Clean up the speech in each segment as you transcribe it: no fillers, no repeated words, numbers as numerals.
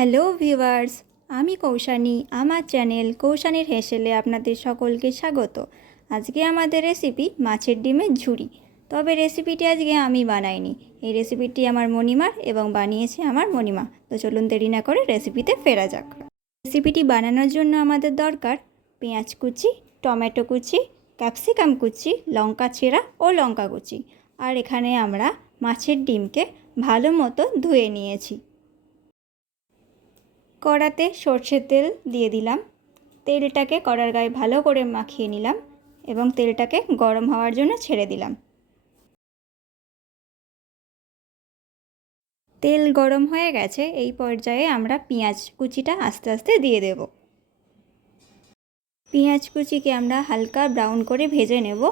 Hello viewers, আমি কৌশানী। আমার channel কৌশানীর হেসেলে আপনাদের সকলকে স্বাগত। আজকে আমাদের রেসিপি মাছের ডিমের ঝুরি। তবে রেসিপিটি আজকে আমি বানাইনি, এই রেসিপিটি আমার মণিমার এবং বানিয়েছে আমার মণিমা। তো চলুন দেরি না করে রেসিপিতে ফেরা যাক। রেসিপিটি বানানোর জন্য আমাদের দরকার পেঁয়াজ কুচি, টমেটো কুচি, ক্যাপসিকাম কুচি, লঙ্কা চেরা ও লঙ্কা কুচি। আর এখানে আমরা মাছের ডিমকে ভালো মতো ধুয়ে নিয়েছি। কড়াতে সর্ষের তেল দিয়ে দিলাম। তেলটাকে কড়ার গায়ে ভালো করে মাখিয়ে নিলাম এবং তেলটাকে গরম হওয়ার জন্য ছেড়ে দিলাম। তেল গরম হয়ে গেছে, এই পর্যায়ে আমরা পেঁয়াজ কুচিটা আস্তে আস্তে দিয়ে দেব। পেঁয়াজ কুচিকে আমরা হালকা ব্রাউন করে ভেজে নেব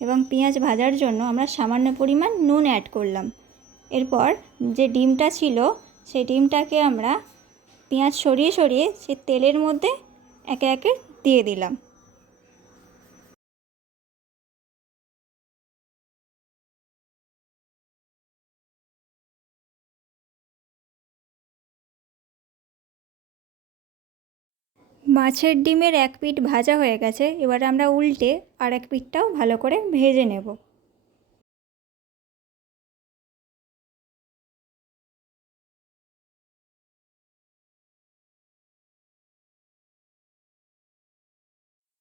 এবং পেঁয়াজ ভাজার জন্য আমরা সামান্য পরিমাণ নুন অ্যাড করলাম। এরপর যে ডিমটা ছিল সেই ডিমটাকে আমরা পেঁয়াজ সরিয়ে সরিয়ে সে তেলের মধ্যে একে একে দিয়ে দিলাম। মাছের ডিমের এক পিঠ ভাজা হয়ে গেছে, এবার আমরা উল্টে আর এক পিঠটাও ভালো করে ভেজে নেব।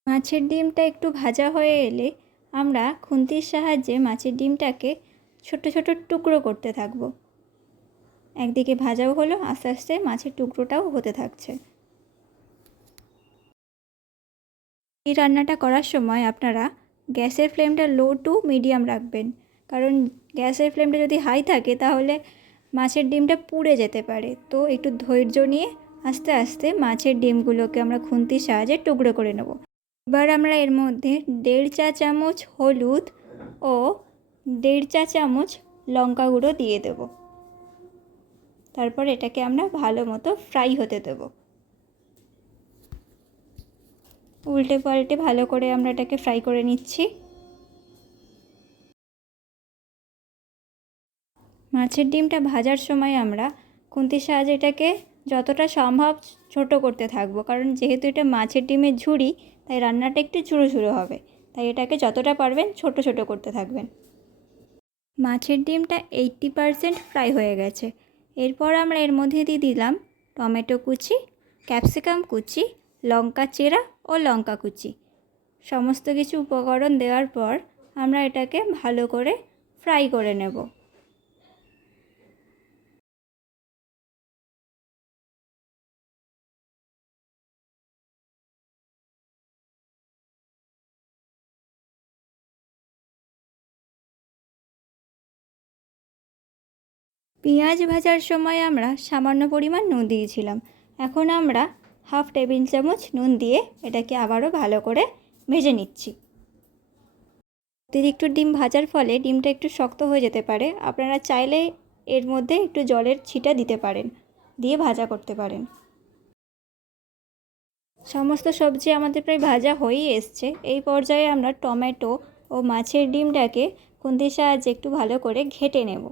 মাছের ডিমটা একটু ভাজা হয়ে এলে আমরা খুন্তির সাহায্যে মাছের ডিমটাকে ছোট ছোট টুকরো করতে থাকবো। একদিকে ভাজাও হলো, আস্তে আস্তে মাছের টুকরোটাও হতে থাকছে। এই রান্নাটা করার সময় আপনারা গ্যাসের ফ্লেমটা লো টু মিডিয়াম রাখবেন, কারণ গ্যাসের ফ্লেমটা যদি হাই থাকে তাহলে মাছের ডিমটা পুড়ে যেতে পারে। তো একটু ধৈর্য নিয়ে আস্তে আস্তে মাছের ডিমগুলোকে আমরা খুন্তির সাহায্যে টুকরো করে নেব। এবার আমরা এর মধ্যে 1.5 চা চামচ হলুদ ও 1.5 চা চামচ লঙ্কা গুঁড়ো দিয়ে দেব। তারপর এটাকে আমরা ভালো মতো ফ্রাই হতে দেব। উল্টে পাল্টে ভালো করে আমরা এটাকে ফ্রাই করে নিচ্ছি। মাছের ডিমটা ভাজার সময় আমরা খুন্তির সাহায্যে এটাকে যতটা সম্ভব ছোট করতে থাকবো, কারণ যেহেতু এটা মাছের ডিমের ঝুরি তাই রান্নাটা একটু ঝুরো ঝুরো হবে, তাই এটাকে যতটা পারবেন ছোট ছোট করতে থাকবেন। মাছের ডিমটা 80% ফ্রাই হয়ে গেছে। এরপর আমরা এর মধ্যে দিয়ে দিলাম টমেটো কুচি, ক্যাপসিকাম কুচি, লঙ্কা চেরা ও লঙ্কা কুচি। সমস্ত কিছু উপকরণ দেওয়ার পর আমরা এটাকে ভালো করে ফ্রাই করে নেব। পেঁয়াজ ভাজার সময় আমরা সামান্য পরিমাণ নুন দিয়েছিলাম, এখন আমরা 1/2 টেবিল চামচ নুন দিয়ে এটাকে আবারও ভালো করে ভেজে নিচ্ছি। অতিরিক্ত ডিম ভাজার ফলে ডিমটা একটু শক্ত হয়ে যেতে পারে, আপনারা চাইলে এর মধ্যে একটু জলের ছিটা দিতে পারেন, দিয়ে ভাজা করতে পারেন। সমস্ত সবজি আমাদের প্রায় ভাজা হয়েই এসছে। এই পর্যায়ে আমরা টমেটো ও মাছের ডিমটাকে খুন্তির সাহায্যে একটু ভালো করে ঘেঁটে নেব।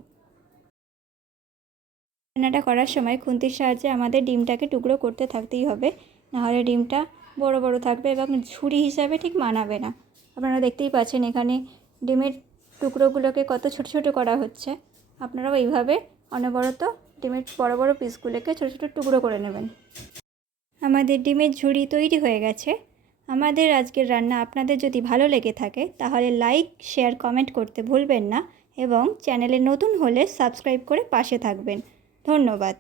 রান্নাটা করার সময় খুন্তির সাহায্যে আমাদের ডিমটাকে টুকরো করতে থাকতেই হবে, নাহলে ডিমটা বড় বড় থাকবে এবং ঝুরি হিসাবে ঠিক মানাবে না। আপনারা দেখতেই পাচ্ছেন এখানে ডিমের টুকরোগুলোকে কত ছোট ছোট করা হচ্ছে। আপনারাও এইভাবে অনবরত ডিমের বড় বড় পিসগুলোকে ছোট ছোট টুকরো করে নেবেন। আমাদের ডিমের ঝুরি তৈরি হয়ে গেছে। আমাদের আজকের রান্না আপনাদের যদি ভালো লেগে থাকে তাহলে লাইক, শেয়ার, কমেন্ট করতে ভুলবেন না এবং চ্যানেলে নতুন হলে সাবস্ক্রাইব করে পাশে থাকবেন। ধন্যবাদ।